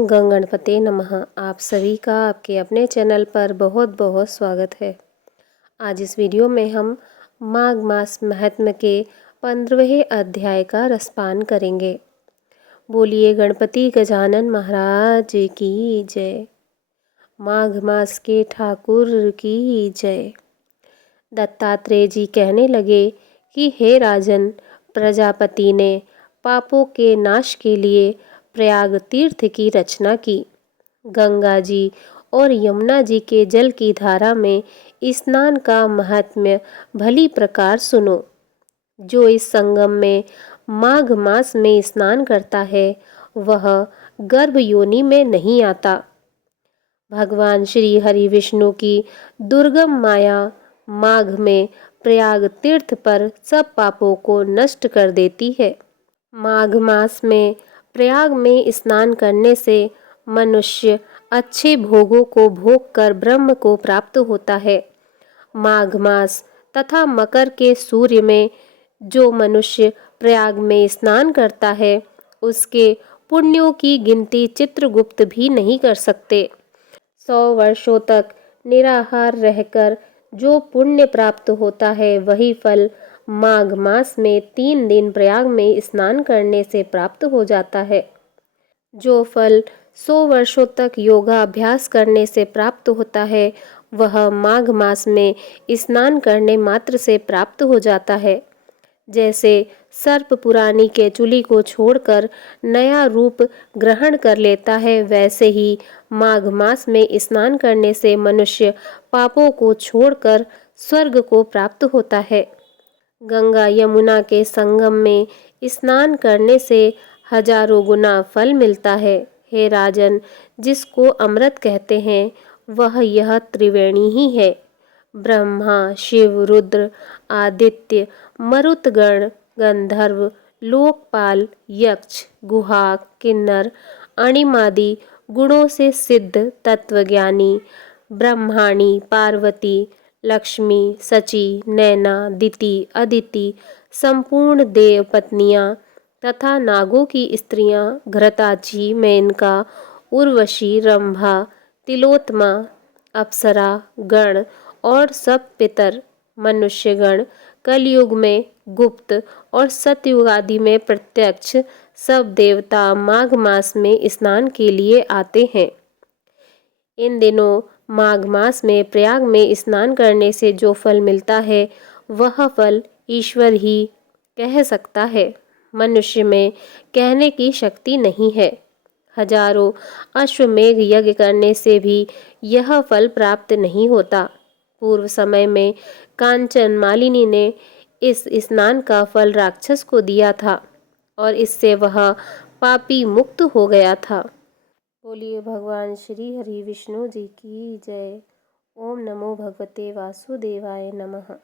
ओम गंग गणपते नमः। आप सभी का आपके अपने चैनल पर बहुत बहुत स्वागत है। आज इस वीडियो में हम माघ मास महात्म्य के 15वें अध्याय का रसपान करेंगे। बोलिए गणपति गजानन महाराज की जय। माघ मास के ठाकुर की जय। दत्तात्रेय जी कहने लगे कि हे राजन, प्रजापति ने पापों के नाश के लिए प्रयाग तीर्थ की रचना की। गंगा जी और यमुना जी के जल की धारा में स्नान का महात्म्य भली प्रकार सुनो। जो इस संगम में माघ मास में स्नान करता है वह गर्भ योनि में नहीं आता। भगवान श्री हरि विष्णु की दुर्गम माया माघ में प्रयाग तीर्थ पर सब पापों को नष्ट कर देती है। माघ मास में प्रयाग में स्नान करने से मनुष्य अच्छे भोगों को भोग कर ब्रह्म को प्राप्त होता है। माघ मास तथा मकर के सूर्य में जो मनुष्य प्रयाग में स्नान करता है उसके पुण्यों की गिनती चित्रगुप्त भी नहीं कर सकते। 100 वर्षों तक निराहार रहकर जो पुण्य प्राप्त होता है वही फल माघ मास में 3 दिन प्रयाग में स्नान करने से प्राप्त हो जाता है। जो फल 100 वर्षों तक योगाभ्यास करने से प्राप्त होता है वह माघ मास में स्नान करने मात्र से प्राप्त हो जाता है। जैसे सर्प पुरानी केचुली को छोड़कर नया रूप ग्रहण कर लेता है, वैसे ही माघ मास में स्नान करने से मनुष्य पापों को छोड़कर स्वर्ग को प्राप्त होता है। गंगा यमुना के संगम में स्नान करने से हजारों गुना फल मिलता है। हे राजन, जिसको अमृत कहते हैं वह यह त्रिवेणी ही है। ब्रह्मा, शिव, रुद्र, आदित्य, मरुतगण, गंधर्व, लोकपाल, यक्ष, गुहाक, किन्नर, अणिमादि गुणों से सिद्ध तत्वज्ञानी ब्रह्माणी, पार्वती, लक्ष्मी, सची, नैना, दिति, अदिति, संपूर्ण देव पत्नियां तथा नागों की स्त्रियां घृताची, मेनका, उर्वशी, रंभा, तिलोत्तमा, अप्सरा गण और सब पितर मनुष्यगण कलयुग में गुप्त और सतयुग आदि में प्रत्यक्ष सब देवता माघ मास में स्नान के लिए आते हैं। इन दिनों माघ मास में प्रयाग में स्नान करने से जो फल मिलता है वह फल ईश्वर ही कह सकता है। मनुष्य में कहने की शक्ति नहीं है। हजारों अश्वमेघ यज्ञ करने से भी यह फल प्राप्त नहीं होता। पूर्व समय में कांचन मालिनी ने इस स्नान का फल राक्षस को दिया था और इससे वह पापी मुक्त हो गया था। बोलिए भगवान श्री हरि विष्णु जी की जय। ओम नमो भगवते वासुदेवाय नमः।